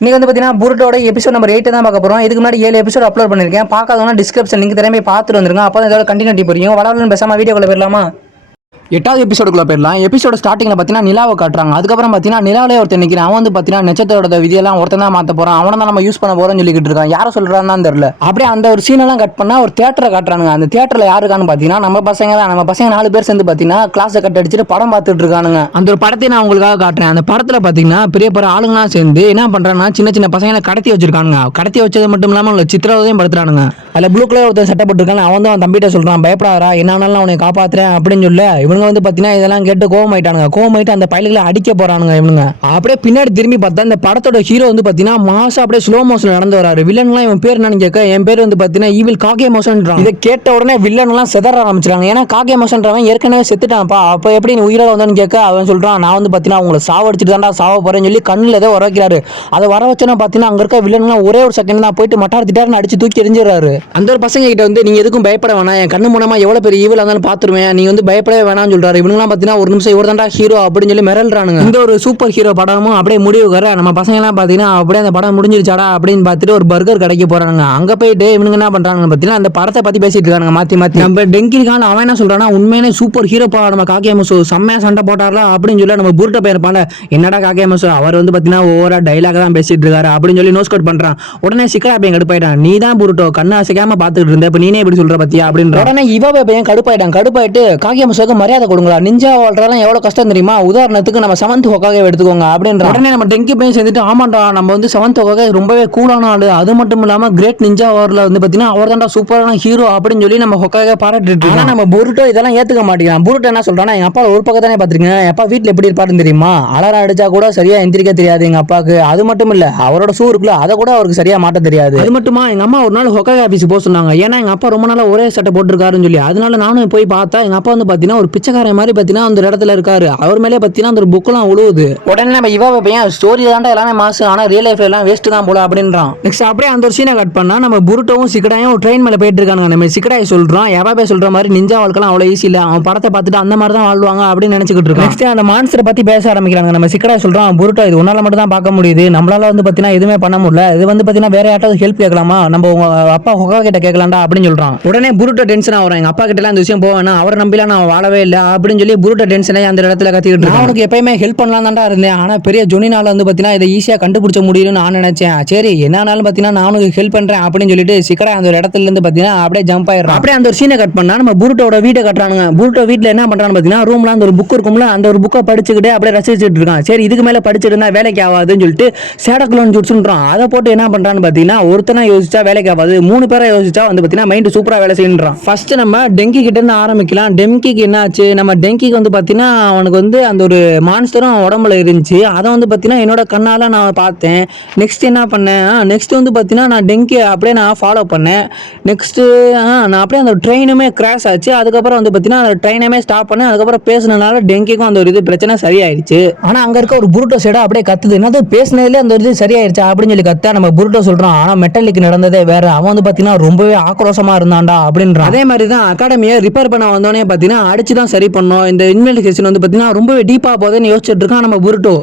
இன்னைக்கு வந்து பார்த்தீங்கன்னா புருட்டோட எபிசோட் நம்பர் 8 தான் பார்க்க போகிறோம். இதுக்கு முன்னாடி 7 எபிசோட் அப்லோட் பண்ணியிருக்கேன். பார்க்காதவங்க டிஸ்கிரிப்ஷன் லிங்க் திரும்பி பார்த்துட்டு வந்துருங்க. அப்போ தான் இதோட கண்டினியூட்டி புரியும். வளவலன்னு பேசாமல் வீடியோக்குள்ள போயிடலாமா? 8வது எபிசோடுக்குள்ள போயிடலாம். எபிசோட ஸ்டார்டிங்ல பார்த்தீங்கன்னா நிலாவை காட்டுறாங்க. அதுக்கப்புறம் பார்த்தீங்கன்னா நிலாவிலே ஒருத்தன் நிற்கிறான். அவன் வந்து பார்த்தீங்கன்னா நட்சத்திரோட விதியெல்லாம் ஒருத்தன் தான் மாற்ற போறான், அவனை தான் நம்ம யூஸ் பண்ண போறோம்னு சொல்லிக்கிட்டு இருக்கான். யாரை சொல்றான்னு தெரியல. அப்படியே அந்த ஒரு சீனெல்லாம் கட் பண்ணா ஒரு தியேட்டரை காட்டுறாங்க. அந்த தியேட்டர்ல யாருக்கான்னு பார்த்தீங்கன்னா நம்ம பசங்க தான். நம்ம பசங்க 4 பேர் சேர்ந்து பார்த்தீங்கன்னா கிளாஸை கட் அடிச்சுட்டு படம் பார்த்துட்டு இருக்கானுங்க. அந்த ஒரு படத்தை நான் உங்களுக்காக காட்டுறேன். அந்த படத்துல பார்த்தீங்கன்னா பெரிய பெரிய ஆளுங்களாம் சேர்ந்து என்ன பண்றாங்கன்னா சின்ன சின்ன பசங்களை கடத்தி வச்சிருக்கானுங்க. கடத்தி வச்சது மட்டும் இல்லாமல் சித்திரவதையும் படுத்துறானுங்க. அதில் ப்ளூ கலர் ஒருத்தர் சட்டப்பட்டிருக்காங்க. அவன் தான் தம்பிட்ட சொல்றான், பயப்படாதா, என்னாலும் அவனை காப்பாத்துறேன் அப்படின்னு சொல்ல இவங்க வந்து பார்த்தீங்கன்னா இதெல்லாம் கேட்டு கோவமாயிட்டு அந்த பயல்களை அடிக்க போறானுங்க இவனுங்க. அப்படியே பின்னாடி திரும்பி பார்த்தா இந்த படத்தோட ஹீரோ வந்து பாத்தீங்கன்னா மாசா அப்படியே ஸ்லோ மோஷன் நடந்து வராரு. வில்லன்லாம் இவன் பேர் என்னன்னு கேட்க என் பேர் வந்து பாத்தீங்கன்னா ஈவில் காகே மோஷன்றான். இதை கேட்ட உடனே வில்லன் எல்லாம் செதற ஆரம்பிச்சிட்டாங்க. ஏன்னா காகே மோஷன்றவன் ஏற்கனவே செத்துட்டான்ப்பா, அப்ப எப்படி நீ உயிரோட வந்தோன்னு கேட்க அவன் சொல்றான், நான் வந்து பாத்தீங்கன்னா உங்களை சாவடிச்சுட்டு தான்டா சாவ போறேன்னு சொல்லி கண்ணுல ஏதோ வர வைக்கிறாரு. அதை வர வச்சோன்னா பாத்தீங்கன்னா அங்க இருக்க வில்லன்லாம் ஒரே ஒரு செகண்ட் தான் போயிட்டு மட்டார்த்திட்டாருன்னு அடிச்சு தூக்கி எரிஞ்சிடறாரு. அந்த ஒரு பசங்க கிட்ட வந்து நீங்க எதுக்கும் பயப்பட வேணாம், என் கண்ணு மூலமா எவ்வளவு பெரிய ஈவில் இருந்தாலும் பாத்துருவேன், நீ வந்து பயப்படவே வேணாம்னு சொல்றாரு. இவனுங்கலாம் பாத்தீங்கன்னா ஒரு நிமிஷம் இவர் தான்டா ஹீரோ அப்படின்னு சொல்லி மிரல்றானுங்க. இந்த ஒரு சூப்பர் ஹீரோ படமும் அப்படியே முடிவு வர நம்ம பசங்க எல்லாம் பாத்தீங்கன்னா அப்படியே அந்த படம் முடிஞ்சிருச்சாடா அப்படின்னு பார்த்துட்டு ஒரு பர்கர் கடைக்கு போறாங்க. அங்க போயிட்டு இவனுங்க என்ன பண்றாங்க பாத்தீங்கன்னா அந்த படத்தை பத்தி பேசிட்டு இருக்காங்க மாத்தி மாத்தி. நம்ம டெங்கி கான் அவன் என்ன சொல்றானா, உண்மையிலே சூப்பர் ஹீரோ பா நம்ம காக்கேமசோ செம்மையா சண்டை போட்டாரா அப்படின்னு சொல்லி நம்ம புருட்ட போயிருப்பாங்க. என்னடா காக்கேமசோ அவர் வந்து பாத்தீங்கன்னா ஓவரா டைலாக் தான் பேசிட்டு இருக்காரு அப்படின்னு சொல்லி நோஸ் கட் பண்றான். உடனே சிக்கரா பையன் கடுப்பாயிட்டான், நீ தான் புருட்டோ கண்ணு அசைக்காம பாத்துட்டு இருந்த, இப்ப நீனே இப்படி சொல்ற பத்தியா அப்படின்ற. உடனே இவ பையன் கடுப்பாயிட்டு காக்கேமசோக்கு மரியாதை கொடுங்களா, நிஞ்சா வாழ்றதெல்லாம் எவ்வளவு கஷ்டம் தெரியுமா, உதாரணத்துக்கு நம்ம செவன்த் ஹோக்காக எடுத்துக்கோங்க அப்படின்ற. உடனே நம்ம டெங்கி பையன் சேர்ந்துட்டு ஆமாண்டா நம்ம வந்து செவன்த் ஹோக்காக ரொம்பவே கூலான ஆளு, அது மட்டும் இல்லாம கிரேட் நிஞ்சா வார்ல வந்து பாத்தீங்கன்னா அவர் தான்டா சூப்பரான ஹீரோ அப்படின்னு சொல்லி நம்ம ஹோக்காக பாராட்டிட்டு. ஆனா நம்ம புருட்டோ இதெல்லாம் ஏத்துக்க மாட்டேங்கிறான். புருட்டோ என்ன சொல்றானா, எங்க அப்பா ஒரு பக்கம் தானே பாத்துருக்கீங்க, என் அப்பா வீட்டுல எப்படி இருப்பாருன்னு தெரியுமா, அலாரம் அடிச்சா கூட சரியா எந்திரிக்க தெரியாது எங்க அப்பாவுக்கு, அது மட்டும் இல்ல அவரோட ஷூ இருக்குல்ல அதை கூட அவருக்கு சரியா மாட்ட தெரியாது. அது மட்டுமா எங்க அம்மா ஒரு நாள் ஹோக்காக ஆபீஸ் போக சொன்னாங்க, ஏன்னா எங்க அப்பா ரொம்ப நாளா ஒரே சட்டை போட்டுருக்காருன்னு சொல்லி. அதனால நானும் போய் பார்த்தா எங்க அப்பா வந்து பாத்தீங்கன்னா ஒரு பிச்சைக்காரன் மாதிரி பாத்தீங்கன்னா அந்த இடத்துல இருக்காரு. அவர் மேலே பாத்தீங்கன்னா அந்த புக்கெல்லாம் உழுவுது. உடனே நம்ம இவ பையன் ஸ்டோரி தாண்டா எல்லாமே மாசு, ஆனா ரியல் லைஃப்ல எல்லாம் வேஸ்ட் தான் போல அப்படின்றான். நெக்ஸ்ட் அப்படியே அந்த ஒரு சீனை கட் பண்ணா நம்ம புருட்டோவும் சிக்கடாயும் ட்ரெயின் மேல போயிட்டு இருக்காங்க. நம்ம சிக்கடாய் சொல்றான், எவாபே சொல்ற மாதிரி நிஞ்சா வாழ்க்கலாம் அவ்வளவு ஈஸி இல்ல, அவன் படத்தை பார்த்துட்டு அந்த மாதிரி தான் வாழ்வாங்க அப்படின்னு நினைச்சுக்கிட்டு இருக்கான். நெக்ஸ்ட் அந்த மான்ஸ்டரை பத்தி பேச ஆரம்பிக்கிறாங்க. நம்ம சிக்கடாய் சொல்றான், புருட்டோ இது உன்னால மட்டும் தான் பார்க்க முடியுது, நம்மளால வந்து பாத்தீங்கன்னா எதுவுமே பண்ண முடியல, இது வந்து பாத்தீங்கன்னா வேற யாராவது ஹெல்ப் கேட்கலாமா, நம்ம உங்க அப்பா ஹொகா கிட்ட கேட்கலாம்டா அப்படின்னு சொல்றான். உடனே புருட்டோ டென்ஷன் ஆகுறான், எங்க அப்பா கிட்ட எல்லாம் இந்த விஷயம் போவேன்னா அவர் நம்பிலாம் நான் வாழவே இல்லை அப்படின்னு சொல்லி புருட்டோ டென்ஷன் ஆகி அந்த இடத்துல கத்திக்கிட்டு இருக்கான். அவனுக்கு எப்பயுமே ஹெல்ப் பண்ணலாம் தான்டா இருந்தேன், ஆனா பெரிய ஜொனினால வந்து பாத்தீங்கன்னா இதை ஈஸியா கண்டுபிடிச்ச முடியும்னு நான் நினைச்சேன், சரி என்னாலும் பாத்தீங்கன்னா நான் உனக்கு ஹெல்ப் பண்றேன் அப்படின்னு சொல்லிட்டு சிக்கடா அந்த ஒரு இடத்துல இருந்து பாத்தீங்கன்னா அப்படியே ஜம்ப் ஆயிடுறான். அப்படியே அந்த ஒரு சீனை கட் பண்ணா நம்ம புருட்டோட வீட்டை கட்டுறானுங்க. புருட்டோ வீட்டுல என்ன பண்றான்னு பாத்தீங்கன்னா ரூம்ல அந்த ஒரு புக் இருக்கும்ல, அந்த ஒரு புக்கை படிச்சுக்கிட்டு அப்படியே ரசிச்சுட்டு இருக்கான். சரி இதுக்கு மேல படிச்சுட்டு இருந்தா வேலைக்கு ஆகாதுன்னு சொல்லிட்டு சேடக்லோன் ஜுட்ஸ்ன்றான். அதை போட்டு என்ன பண்றான்னு பாத்தீங்கன்னா ஒருத்தனா யோசிச்சா வேலைக்கு ஆகாது, 3 பேரை யோசிச்சா வந்து பாத்தீங்கன்னா மைண்ட் சூப்பரா வேலை செய்யறான். ஃபர்ஸ்ட் நம்ம டெங்கி கிட்ட இருந்து ஆரம்பிக்கலாம். டெங்கிக்கு என்ன ஆச்சு, நம்ம டெங்கிக்கு வந்து பாத்தீங்கன்னா அவனுக்கு வந்து அந்த ஒரு மான்ஸ்டரும் உடம்புல இருந்துச்சு, அதை வந்து பாத்தீங்கன்னா என்னோட கண்ணால நான் பார்த்தேன். நெக்ஸ்ட் என்ன பண்ணேன், நெக்ஸ்ட் வந்து பாத்தீங்கன்னா நான் டெங்கி அப்படியே நான் ஃபாலோ பண்ணேன். நெக்ஸ்ட் நான் அப்படியே அந்த ட்ரெயினுமே கிராஷ் ஆச்சு, அதுக்கப்புறம் வந்து பாத்தீங்கன்னா அந்த ட்ரெயினுமே ஸ்டாப் பண்ணேன், அதுக்கப்புறம் பேசினதுனால டெங்கிக்கும் அந்த ஒரு இது பிரச்சனை சரியாயிடுச்சு. ஆனா அங்க இருக்க ஒரு புருட்டோ சைடா அப்படியே கத்துது, என்னது பேசினதுல அந்த ஒரு இது சரியாயிருச்சா அப்படின்னு சொல்லி கத்தா நம்ம புருட்டோ சொல்றான், ஆனா மெட்டலுக்கு நடந்ததே வேற, அவன் வந்து பாத்தீங்கன்னா ரொம்பவே ஆக்ரோஷமா இருந்தான்டா அப்படின்றான். அதே மாதிரி தான் அகாடமியை ரிப்பேர் பண்ண வந்தோடனே பாத்தீங்கன்னா அடிச்சுதான் சரி பண்ணோம், இந்த இன்வெஸ்டிகேஷன் வந்து பாத்தீங்கன்னா ரொம்பவே டீப்பா போகுதுன்னு யோசிச்சுட்டு இருக்கான் நம்ம புருட்டோ.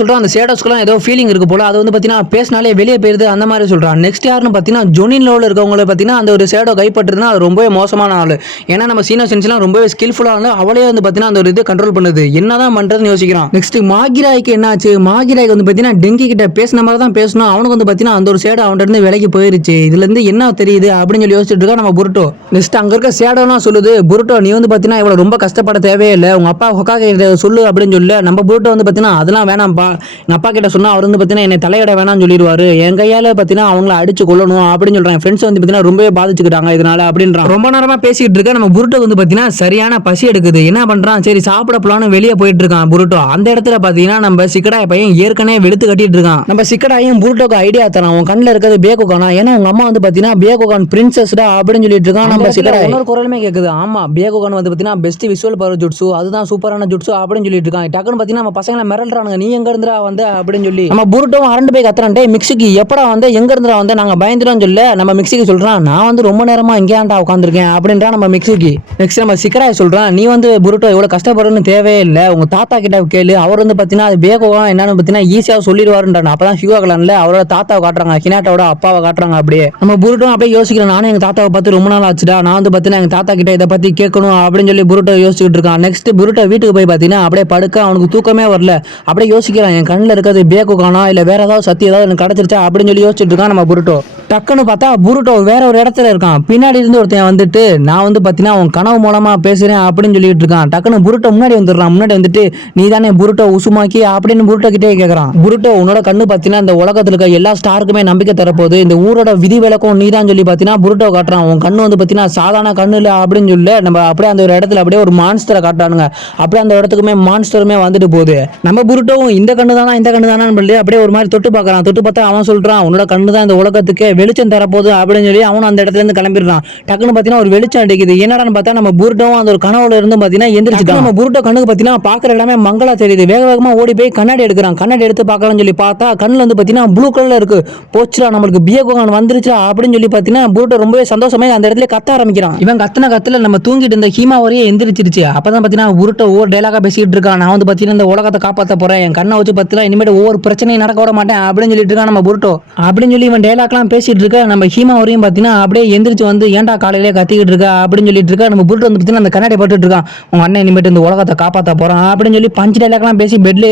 சொல்றான் அந்த ஷேடோஸ்க்குலாம் ஏதோ ஃபீலிங் இருக்கு போல, அது வந்து பாத்தீங்கன்னா பேசினாலே வெளியே போயிருது அந்த மாதிரி சொல்றான். நெக்ஸ்ட் யாருன்னு பாத்தீங்கன்னா ஜொனின் லெவல்ல இருக்கவங்களை பாத்தீங்கன்னா அந்த ஒரு ஷேடோ கைப்பற்றுதுன்னா அது ரொம்பவே மோசமான ஆளு. ஏன்னா நம்ம சீனோ சென்ஸ்லாம் ரொம்பவே ஸ்கில்ஃபுல்லா இருந்தா அவளே வந்து பாத்தீங்கன்னா அந்த ஒரு இது கண்ட்ரோல் பண்ணுது, என்னதான் பண்றதுன்னு யோசிக்கிறான். நெக்ஸ்ட் மாகிராய்க்கு என்ன ஆச்சு, மாகிராய்க்கு வந்து பாத்தீங்கன்னா டெங்கி கிட்ட பேசின மாதிரி தான் பேசணும், அவனுக்கு வந்து பாத்தீங்கன்னா அந்த ஒரு ஷேடோ அவன்கிட்ட இருந்து விலைக்கு போயிருச்சு, இதுல இருந்து என்ன தெரியுது அப்படின்னு சொல்லி யோசிச்சுட்டு இருக்கா நம்ம புருட்டோ. நெக்ஸ்ட் அங்க இருக்க ஷேடோலாம் சொல்லுது, புருட்டோ நீ வந்து பாத்தீங்கன்னா இவ்வளவு ரொம்ப கஷ்டப்பட தேவையில்லை, உங்க அப்பா ஹொகாகே சொல்லு அப்படின்னு சொல்லு. நம்ம புருட்டோ வந்து பாத்தீங்கன்னா அதெல்லாம் வேணாம்ப்பா, எங்க அப்பா கிட்ட சொன்னா அவர் வந்து பாத்தீங்கன்னா என்னை தலையிட வேணாம்னு சொல்லிடுவாரு, என் கையால பாத்தீங்கன்னா அவங்கள அடிச்சு கொள்ளணும் அப்படின்னு சொல்றாங்க. ஃப்ரெண்ட்ஸ் வந்து பாத்தீங்கன்னா ரொம்பவே பாதிச்சுக்கிட்டாங்க இதனால அப்படின்றான். ரொம்ப நேரமா பேசிட்டு இருக்க நம்ம புருட்டோ வந்து பாத்தீங்கன்னா சரியான பசி எடுக்குது, என்ன பண்றான், சரி சாப்பிட போலான்னு வெளியே போயிட்டு இருக்கான் புருட்டோ. அந்த இடத்துல பாத்தீங்கன்னா நம்ம சிக்கடாய் பையன் ஏற்கனவே வெளுத்து கட்டிட்டு இருக்கான். நம்ம சிக்கடாயும் புருட்டோக்கு ஐடியா தரான், உன் கண்ணில் இருக்கிறது பேக்குக்கானா, ஏன்னா உங்க அம்மா வந்து பாத்தீங்கன்னா பேகோகான் பிரின்சஸ்டா அப்படின்னு சொல்லிட்டு இருக்கான். நம்ம சிக்கடா இன்னொரு குரலுமே கேக்குது. ஆமா, பேகோகான் வந்து பாத்தீங்கன்னா பெஸ்ட் விஷுவல் பவர் ஜுட்ஸு, அதுதான் சூப்பரான ஜுட்ஸு அப்படின்னு சொல்லிட்டு இருக்கான். டக்குன்னு பாத்தீங்கன்னா நம்ம பசங்களை மிரல்றானுங்க, நீ எங்க இருந்துடா வந்து அப்படின்னு சொல்லி. நம்ம புருட்டோவும் அரண்டு போய் கத்துறான், டேய் மிக்ஸிக்கு எப்படா வந்து எங்க இருந்துடா வந்து நாங்க பயந்துடும் சொல்ல. நம்ம மிக்ஸிக்கு சொல்றான், நான் வந்து ரொம்ப நேரமா இங்கேயாண்டா உட்காந்துருக்கேன் அப்படின்றா நம்ம மிக்ஸிக்கு. நெக்ஸ்ட் நம்ம சிக்கராய் சொல்றான், நீ வந்து புருட்டோ எவ்வளவு கஷ்டப்படுறன்னு தேவையே இல்லை, உங்க தாத்தா கிட்ட கேளு, அவர் வந்து பாத்தீங்கன்னா அது பேகோகான் என்னன்னு பாத்தீங்கன்னா ஈஸியா சொல்லிடுவாருன்றான். அப்பதான் ஹியூகா கிளான்ல அவரோட தாத்தாவை காட்டுறாங்க, ஹினாட்டாவோட அப்பாவை காட்டுறாங்க. அப்படியே நம்ம புருட்டோ அப்படியே யோசிக்கிறேன், நானும் எங்க தாத்தாவை பார்த்து ரொம்ப நாள் ஆச்சுடா, நான் வந்து பாத்தீங்கன்னா எங்க தாத்தா கிட்ட இதை பத்தி கேட்கணும் அப்படின்னு சொல்லி புருட்டோ யோசிச்சுட்டு இருக்கான். நெக்ஸ்ட் புருட்டோ வீட்டுக்கு போய் பாத்தீங்கன்னா அப்படியே படுக்க, அவனுக்கு தூக்கமே வரல. அப்படியே யோசிக்கிறான், என் கண்ணில் இருக்கிறது பேகோகானா இல்ல வேற ஏதாவது சத்தி ஏதாவது எனக்கு கிடைச்சிருச்சா அப்படின்னு சொல்லி யோசிச்சுட்டு இருக்கான் நம்ம புருட்டோ. டக்குன்னு பார்த்தா புருட்டோ வேற ஒரு இடத்துல இருக்கான். பின்னாடி இருந்து ஒருத்தன் வந்துட்டு, நான் வந்து பாத்தீங்கன்னா உன் கனவு மூலமா பேசுறேன் அப்படின்னு சொல்லிட்டு இருக்கான். டக்குன்னு புருட்டோ முன்னாடி வந்துடுறான். முன்னாடி வந்துட்டு, நீ தானே புருட்டோ உசுமாக்கி அப்படின்னு புருட்டோ கிட்டே கேட்கறான். புருட்டோ, உன்னோட கண்ணு பாத்தீங்கன்னா இந்த உலகத்துல இருக்க எல்லா ஸ்டாருக்குமே நம்பிக்கை தரப்போகுது, இந்த ஊரோட விதி விலக்கும் நீ தான் சொல்லி பாத்தீங்கன்னா புருட்டோ காட்டுறான். உன் கண்ணு வந்து பாத்தீங்கன்னா சாதாரண கண்ணு இல்ல அப்படின்னு சொல்லி நம்ம அப்படியே அந்த ஒரு இடத்துல அப்படியே ஒரு மான்ஸ்டரை காட்டுறானுங்க. அப்படியே அந்த இடத்துக்குமே மான்ஸ்டருமே வந்துட்டு போகுது. நம்ம புருட்டோவும் இந்த கண்ணு தானா சொல்லி அப்படியே ஒரு மாதிரி தொட்டு பார்க்கறான். தொட்டு பார்த்தா அவன் சொல்றான், உன்னோட கண்ணு தான் இந்த உலகத்துக்கு வெளிச்சம் தரப்போகுது அப்படின்னு சொல்லி அவனும் அந்த இடத்துல இருந்து கிளம்பிடுறான். டக்குன்னு பாத்தீங்கன்னா ஒரு வெளிச்சம் அடிக்குது. என்னடான்னு பார்த்தா நம்ம புருட்டோவும் அந்த ஒரு கனவுல இருந்து பாத்தீங்கன்னா எந்திரிச்சு நம்ம புருட்டோ கண்ணுக்கு பாத்தீங்கன்னா பாக்குற எல்லாமே மங்களா தெரியுது. வேக வேகமா ஓடி போய் கண்ணாடி எடுக்கிறான். கண்ணாடி எடுத்து பார்க்கலாம்னு சொல்லி பார்த்தா கண்ணுல வந்து பாத்தீங்கன்னா ப்ளூ கலர்ல இருக்கு. போச்சுடா, நம்மளுக்கு பேகோகான் வந்துருச்சா அப்படின்னு சொல்லி பாத்தீங்கன்னா புருட்டோ ரொம்பவே சந்தோஷமா அந்த இடத்துல கத்த ஆரம்பிக்கிறான். இவன் கத்துன கத்துல நம்ம தூங்கிட்டு இருந்த ஹீமாவரியே எந்திரிச்சிருச்சு. அப்பதான் பாத்தீங்கன்னா புருட்டோ ஒவ்வொரு டைலாகா பேசிட்டு இருக்கான். நான் வந்து பாத்தீங்கன்னா இந்த உலகத்தை காப்பாற்ற போறேன், என் கண்ணை வச்சு பாத்தீங்கன்னா இனிமேல் ஒவ்வொரு பிரச்சனையும் நடக்க விட மாட்டேன் அப்படின்னு சொல்லிட்டு இருக்கான் நம்ம புருட்டோ. அப்படின்னு சொல்லி இவன் டைலாக்லாம் பேசிட்டு இருக்க நம்ம ஹீமா வரையும் பாத்தீங்கன்னா அப்படியே எந்திரிச்சு வந்து, ஏன்டா காலையிலே கத்திக்கிட்டு இருக்கா அப்படின்னு சொல்லிட்டு இருக்கா. நம்ம புருட்டோ வந்து பாத்தீங்கன்னா அந்த கண்ணாடி போட்டுட்டு இருக்கான், உங்க அண்ணன் இனிமேட்டு இந்த உலகத்தை காப்பாற்ற போறான் அப்படின்னு சொல்லி பஞ்சு டைலாக்லாம் பேசி பெட்ல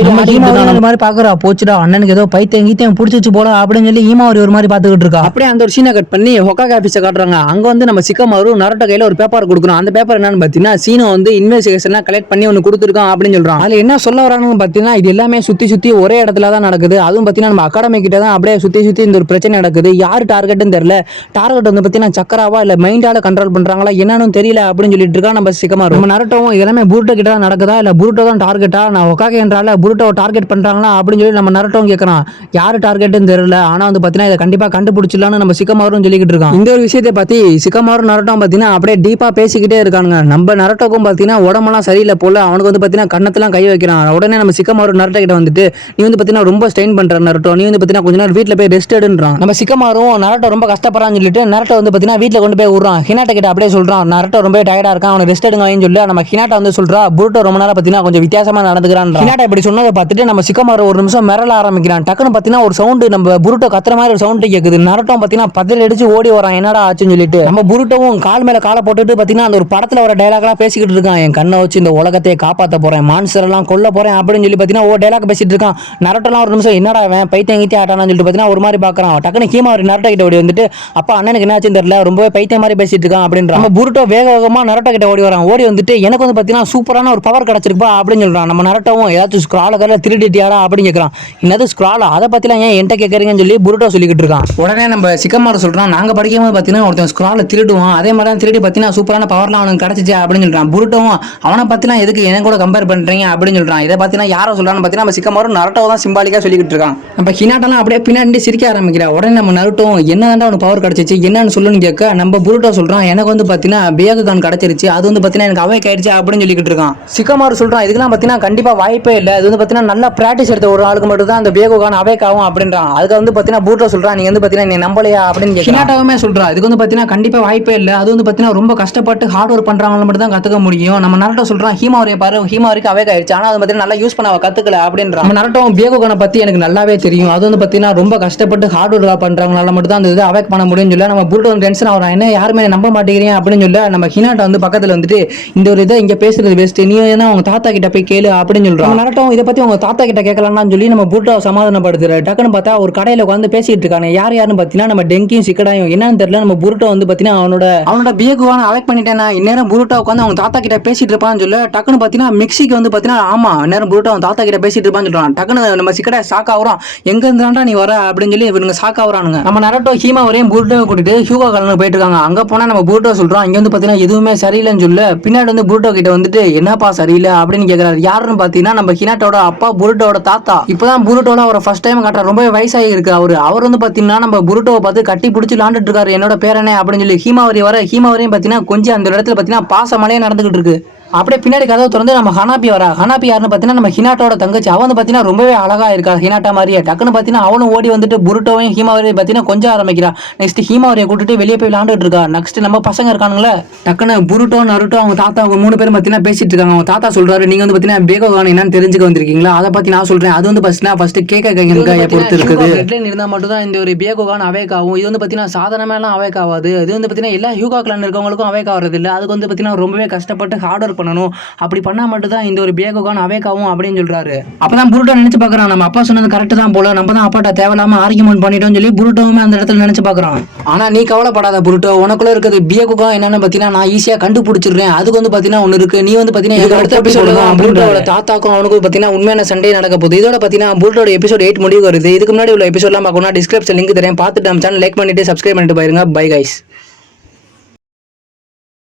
அந்த மாதிரி பாக்குறா. போச்சுடா, அண்ணனுக்கு ஏதோ பைத்தியம் கீத்தியம் பிடிச்சிச்சு போல அப்படின்னு சொல்லி ஹீமாவரி ஒரு மாதிரி பாத்துக்கிட்டு இருக்கா. அப்படியே அந்த ஒரு சீனை கட் பண்ணி ஹொக்காகே ஆபீஸை காட்டுறாங்க. அங்க வந்து நம்ம சிக்கமாரு நருட்டோ கையில ஒரு பேப்பர் கொடுக்குறோம். அந்த பேப்பர் என்னன்னு பாத்தீங்கன்னா சீனோ வந்து இன்வெஸ்டிகேஷன்லாம் கலெக்ட் பண்ணி ஒன்னு கொடுத்துருக்கான் அப்படின்னு சொல்றான். அதுல என்ன சொல்ல வராங்கன்னு பாத்தீங்கன்னா இது எல்லாமே சுத்தி சுத்தி ஒரே இடத்துல தான் நடக்குது. அதுவும் பாத்தீங்கன்னா நம்ம அகாடமி கிட்ட தான் அப்படியே சுத்தி சுத்தி இந்த ஒரு பிரச்சனை நடக்குது. யாரு டார்கெட்னு தெரியல. டார்கெட் வந்து பாத்தீங்கன்னா சக்கராவா இல்ல மைண்டால கண்ட்ரோல் பண்றாங்களா என்னன்னு தெரியல அப்படின்னு சொல்லிட்டு இருக்கா நம்ம சிக்கமாரு. நம்ம நருட்டோவும் இதெல்லாமே புருட்டோ கிட்ட தான் நடக்குதா இல்ல புருட்டோ தான் டார்கெட்டா, நான் ஹொக்காகேன்றால புருட்டோ டார்கெட் பண்றாங்களா அப்படின்னு சொல்லி நம்ம நருட்டோவும் கேட்கறான். யாரு டார்கெட்னு தெரியல, ஆனா வந்து பாத்தீங்கன்னா இதை கண்டிப்பா கண்டுபிடிச்சிடலாம்னு நம்ம சிக்கமாரும் சொல்லிக்கிட்டு இருக்கான். இந்த ஒரு விஷயத்தை பத்தி சிக்கமாரும் நருட்டோவும் பாத்தீங்கன்னா அப்படியே டீப்பா பேசிக்கிட்டே இருக்காங்க. நம்ம நருட்டோக்கும் பாத்தீங்கன்னா உடம்பெல்லாம் சரியில்லை போல. அவனுக்கு வந்து பாத்தீங்கன்னா கண்ணத்தெல்லாம் கை வைக்கிறான். உடனே நம்ம சிக்கமாரு நருட்டோ கிட்ட வந்துட்டு, நீ வந்து பாத்தீங்கன்னா ரொம்ப ஸ்ட்ரெயின் பண்ற நருட்டோ, நீ வந்து பாத்தீங்கன்னா கொஞ்ச நேரம் வீட்டுல போய் ரெஸ்ட் எடுன்றான். நம்ம சிக்கமாரும் நருட்டோ ரொம்ப கஷ்டப்படுறான்னு சொல்லிட்டு நருட்டோ வந்து பாத்தீங்கன்னா வீட்டுல கொண்டு போய் விடுறான். ஹினாட்டா கிட்ட அப்படியே சொல்றான், நருட்டோ ரொம்ப டயர்டா இருக்கான், அவனை ரெஸ்ட் எடுங்கன்னு சொல்லி நம்ம ஹினாட்டா வந்து சொல்றா, புருட்டோ ரொம்ப நேரம் பாத்தீங்கன்னா கொஞ்சம் வித்தியாசமா நடந்துக்கிறான். ஹினாட்டா இப்படி சொன்னதை பார்த்துட்டு நம்ம சிக்கமாரு ஒரு நிமிஷம் மிரள ஆரம்பிக்கிறான். டக்குன்னு பாத்தீங்கன்னா ஒரு சவுண்ட் நம்ம புருட்டோ கத்துற மாதிரி ஒரு சவுண்ட் கேக்குது. நருட்டோ பாத்தீங்கன்னா பதறி அடிச்சு ஓடி வரான், என்னடா ஆச்சுன்னு சொல்லிட்டு. நம்ம புருட்டோவும் கால் மேல காலை போட்டுட்டு பாத்தீங்கன்னா அந்த ஒரு படத்துல வர டைலாக்லாம் பேசிக்கிட்டு இருக்கான். என் கண்ணை வச்சு இந்த உலகத்தை காப்பாற்ற போறேன், மான்ஸ்டர் எல்லாம் கொல்ல போறேன் அப்படின்னு சொல்லி பாத்தீங்கன்னா ஒரு டைலாக் பேசிட்டு இருக்கான். நருட்டோலாம் ஒரு நிமிஷம் என்னடா அவன் பைத்தியம் கீத்தி ஆட்டானு சொல்லிட்டு பாத்தீங்கன்னா ஒரு மாதிரி பாக்குறான். டக்குன்னு ஹீமாவரி நருட்டோ கிட்ட ஓடி வந்துட்டு, அப்பா அண்ணனுக்கு என்னாச்சுன்னு தெரியல, ரொம்பவே பைத்தியம் மாதிரி பேசிட்டு இருக்கான் அப்படின்ற. நம்ம புருட்டோ வேக வேகமா நருட்டோ கிட்ட ஓடி வரான். ஓடி வந்துட்டு, எனக்கு வந்து பாத்தீங்கன்னா சூப்பரான ஒரு பவர் கிடைச்சிருப்பா அப்படின்னு சொல்றான். நம்ம நருட்டோவும் ஏதாச்சும் ஸ்க்ரால கரையில திருடிட்டியாடா அப்படின்னு கேட்கறான். என்னது ஸ்க்ராலா, அதை பத்திலாம் ஏன் என்கிட்ட கேட்கறீங்கன்னு சொல்லி புருட்டோ சொல்லிக்கிட்டு இருக்கான். உடனே நம்ம சிக்கமாரு சொல்றான், நாங்க படிக்கும்போது பாத்தீங்கன்னா ஒருத்தன் ஸ்க்ரால திருடுவான், அதே மாதிரி தான் திருடி பாத்தீங்கன்னா சூப்பரான பவர்லாம் அவனுக்கு கிடைச்சிச்சு அப்படின்னு சொல்றான். புருட்டோவும் அவனை பத்திலாம் எதுக்கு என்ன கூட கம்பேர் பண்றீங்க அப்படின்னு சொல்றான். இதை பாத்தீங்கன்னா யாரோ சொல்றான்னு பாத்தீங்கன்னா நம்ம சிக்கமாரு நருட்டோ தான் சிம்பாலிக்கா சொல்லிக்கிட்டு இருக்கான். நம்ம ஹினாட்டாலாம் அப்படியே பின்னாடி சிரிக்க ஆரம்பிக்கிறா. உடனே நம்ம நருட்டோவும் என்னதான் அவனுக்கு பவர் கிடைச்சிச்சு என்னன்னு சொல்லுன்னு கேட்க நம்ம புருட்டோ சொல்றான், எனக்கு வந்து பாத்தீங்கன்னா பேகோகான் கிடைச்சிருச்சு, அது வந்து பாத்தீங்கன்னா எனக்கு அவேக் ஆயிடுச்சு அப்படின்னு சொல்லிக்கிட்டு இருக்கான். சிக்கமாரு சொல்றான், இதுக்கெல்லாம் பாத்தீங்கன்னா கண்டிப்பா வாய்ப்பே இல்லை, அது வந்து பாத்தீங்கன்னா நல்லா பிராக்டிஸ் எடுத்த ஒரு ஆளுக்கு மட்டும் தான் அந்த பேகோகான் அவேக் ஆகும் அப்படின்றான். அதுக்கு வந்து பாத்தீங்கன்னா புருட்டோ சொல்றான், நீங்க வந்து பாத்தீங்கன்னா நீ நம்பலையா அப்படின்னு ஹினாட்டாவுமே சொல்றா, இதுக்கு வந்து பாத்தீங்கன்னா கண்டிப்பா வாய்ப்பே இல்லை, அது வந்து பாத்தீங்கன்னா ரொம்ப கஷ்டப்பட்டு ஹார்ட் ஒர்க் பண்றவங்க மட்டும் தான் கத்துக்க முடியும். நம்ம நருட்டோ சொல்றான், ஹீமாவரியை பாரு, ஹீமாவரிக்கு அவேக் ஆயிடுச்சு, ஆனா அது பாத்தீங்கன்னா நல்லா யூஸ் பண்ண கத்துக்கல அப்படின்றான். நம்ம நருட்டோ பேகோகானை பத்தி எனக்கு நல்லாவே தெரியும், அது வந்து பாத்தீங்கன்னா ரொம்ப கஷ்டப்பட்டு ஹார்ட் ஒர்க் பண்றவங்களால மட்டும் தான் அந்த இது அவேக் பண்ண முடியும்னு சொல்ல நம்ம புருட்டோ டென்ஷன் ஆகுறான். என்ன யாருமே நம்ப மாட்டேங்கிறீங்க அப்படின்னு சொல்ல நம்ம ஹினாட்டா வந்து பக்கத்துல வந்துட்டு, இந்த ஒரு இதை இங்க பேசுறது பெஸ்ட், நீ என்ன உங்க தாத்தா கிட்ட போய் கேளு அப்படின்னு சொல்றான். நருட்டோ இதை பத்தி உங்க தாத்தா கிட்ட கேட்கலாம்னு சொல்லி நம்ம புருட்டோ சமாதானப்படுத்துற. டக்குன்னு பார்த்தா ஒரு கடையில உட்காந்து பேசிட்டு இருக்காங்க. யாருன்னு பாத்தீங்கன்னா நம்ம டெங்கியும் சிக்கடாயும். என்னன்னு தெரியல, நம்ம புருட்டோ வந்து பாத்தீங்கன்னா அவனோட பேகோகானை அவேக் பண்ணிட்டேன்னா இந்நேரம் புருட்டோ உட்காந்து அவங்க தாத்தா கிட்ட பேசிட்டு இருப்பான்னு சொல்ல. டக்குன்னு பாத்தீங்கன்னா மெக்சிக்கு வந்து பாத்தீங்கன்னா ஆமா நேரம் புருட்டோ அவன் தாத்தா கிட்ட பேசிட்டு இருப்பான்னு சொல்றான். டக்குன்னு நம்ம சிக்கடா ஷாக் ஆகுறான், எங்க இருந்தாண்டா நீ வர அப்படின்னு சொல்லி இவனுங்க ஷாக் ஆகுறானுங்க. நம்ம நரட்டோ ஹீமா வரையும் புருட்டோவை கூட்டிட்டு ஹியூகோ காலனுக்கு போயிட்டு இருக்காங்க. அங்க போனா நம்ம புருட்டோ சொல்றோம் இங்க வந்து பாத்தீங்கன்னா எதுவுமே சரியில்லைன்னு சொல்ல பின்னாடி வந்து புருட்டோ கிட்ட வந்துட்டு என்னப்பா சரியில்லை அப்படின்னு கேக்குறாரு. யாருன்னு பாத்தீங்கன்னா நம்ம ஹினாட்டோட அப்பா புருட்டோட தாத்தா. இப்பதான் புருட்டோட அவரை ஃபர்ஸ்ட் டைம் காட்டுற ரொம்ப வயசாகி இருக்கு அவர் வந்து பாத்தீங்கன்னா நம்ம புருட்டோவை பார்த்து கட்டி பிடிச்சி விளாண்டுட்டு இருக்காரு என்னோட பேரனே அப்படின்னு சொல்லி ஹீமாவரி ஹீமாவரியும் பாத்தீங்கன்னா கொஞ்சம் அந்த இடத்துல பாத்தீங்கன்னா பாசமலையே நடந்துகிட்டு இருக்கு. அப்படியே பின்னாடி கதவை திறந்து நம்ம ஹனாபி வரா. ஹனாபி யாருன்னு பார்த்தீங்கன்னா நம்ம ஹினாட்டோட தங்கச்சி. அவன் வந்து பார்த்தீங்கன்னா ரொம்பவே அழகா இருக்கா ஹினாட்டா மாதிரியே. டக்குன்னு பார்த்தீங்கன்னா அவனும் ஓடி வந்துட்டு புருட்டோவையும் ஹீமாவரியும் பார்த்தீங்கன்னா கொஞ்சம் ஆரம்பிக்கிறா. நெக்ஸ்ட் ஹீமாவரியை கூட்டிட்டு வெளியே போய் விளாண்டுட்டு இருக்கா. நெக்ஸ்ட் நம்ம பசங்க இருக்கானுங்களே டக்குன்னு புருட்டோ நருட்டோ அவங்க தாத்தா அவங்க 3 பேரும் பார்த்தீங்கன்னா பேசிட்டு இருக்காங்க. அவங்க தாத்தா சொல்றாரு நீங்க வந்து பார்த்தீங்கன்னா பேகோகான் என்னன்னு தெரிஞ்சுக்க வந்திருக்கீங்களா அதை பத்தி நான் சொல்றேன். அது வந்து ஃபர்ஸ்ட் கேட்க பொறுத்து இருக்குது. ஹெட்லைன் இருந்தா மட்டும் தான் இந்த ஒரு பேகோகான் அவேக் ஆகும். இது வந்து பார்த்தீங்கன்னா சாதாரணமெல்லாம் அவேக் ஆகாது. இது வந்து பார்த்தீங்கன்னா எல்லா ஹியூகா கிளான் இருக்கவங்களுக்கும் அவேக் ஆகிறது இல்லை. அதுக்கு வந்து பார்த்தீங்கன்னா ரொம்பவே கஷ்டப்பட்டு ஹார்ட் ஒர்க் பண்ணணும். அப்படி பண்ணா மட்டும் தான் இந்த ஒரு பேகோகான் அவேக்காவும் அப்படின்னு சொல்றாரு. அப்பதான் புருட்டோ நினைச்சு பாக்குறான் நம்ம அப்பா சொன்னது கரெக்ட் தான் போல, நம்ம தான் அப்பாட்ட தேவையில்லாம ஆர்கியூமெண்ட் பண்ணிட்டோம்னு சொல்லி புருட்டோவுமே அந்த இடத்துல நினைச்சு பாக்குறான். ஆனா நீ கவலைப்படாத புருட்டோ, உனக்குள்ள இருக்கிறது பேகோகான் என்னன்னு பாத்தீங்கன்னா நான் ஈஸியா கண்டுபிடிச்சிடுறேன். அதுக்கு வந்து பாத்தீங்கன்னா ஒன்னு இருக்கு. நீ வந்து பாத்தீங்கன்னா அடுத்த எபிசோட்ல புருட்டோட தாத்தாக்கும் அவனுக்கும் பாத்தீங்கன்னா உண்மையான சண்டை நடக்க போகுது. இதோட பாத்தீங்கன்னா புருட்டோட எபிசோட் 8 முடிவு வருது. இதுக்கு முன்னாடி உள்ள எபிசோட்லாம் பார்க்கணும்னா டிஸ்கிரிப்ஷன் லிங்க் தரேன், பார்த்துட்டு நம்ம சேனல் லைக் பண்ணிட்டு சப்ஸ்கிரைப் பண்ணிட்டு பாருங்க. Bye guys.